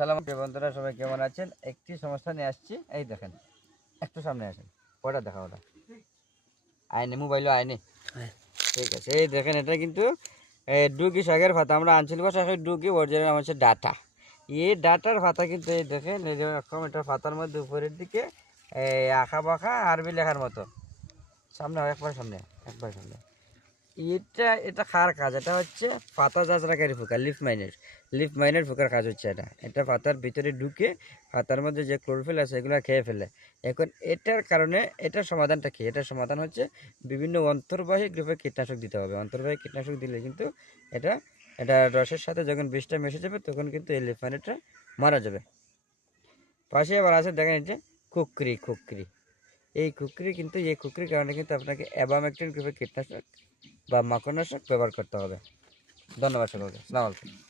সালাম বন্ধুরা সবাই কেমন আছেন? একটি সমস্যা নিয়ে আসছি। এই দেখেন একটু সামনে আসেন। ওটা দেখা ওটা। আইনে মোবাইলও আইনে। ঠিক আছে এই দেখেন এটা কিন্তু ডুগি শাকের পাতা আমরা আঞ্চলিক ভাষা ডুগি অরিজিনাল আমার হচ্ছে ডাটা। এই ডাটার পাতা কিন্তু এই দেখেন এই যে এরকম এটা পাতার মধ্যে উপরের দিকে এই আঁকা বাঁকা আরবি লেখার মতো। সামনে একবার সামনে একবার সামনে। এটা এটা খার কাজ, এটা হচ্ছে পাতা যাচরাকারী পোকা লিফ মাইনের লিফ মাইনের পোকার কাজ হচ্ছে এটা। এটা পাতার ভিতরে ঢুকে পাতার মধ্যে যে ক্লোরোফিল আছে এগুলো খেয়ে ফেলে। এখন এটার কারণে এটার সমাধানটা কি? এটার সমাধান হচ্ছে বিভিন্ন অন্তর্বাহী গ্রুপে কীটনাশক দিতে হবে। অন্তর্বাহী কীটনাশক দিলে কিন্তু এটা এটা রসের সাথে যখন বিষটা মিশে যাবে, তখন কিন্তু এই লিফ মাইনেরটা মারা যাবে। পাশে আবার আছে, দেখেন যে কুকরি কুকরি। এই কুকরি কিন্তু, এই খুকরির কারণে কিন্তু আপনাকে অ্যাবামেকটিন গ্রুপের কীটনাশক বা মাকড়নাশক ব্যবহার করতে হবে। ধন্যবাদ সকলকে। সালাম আলাইকুম।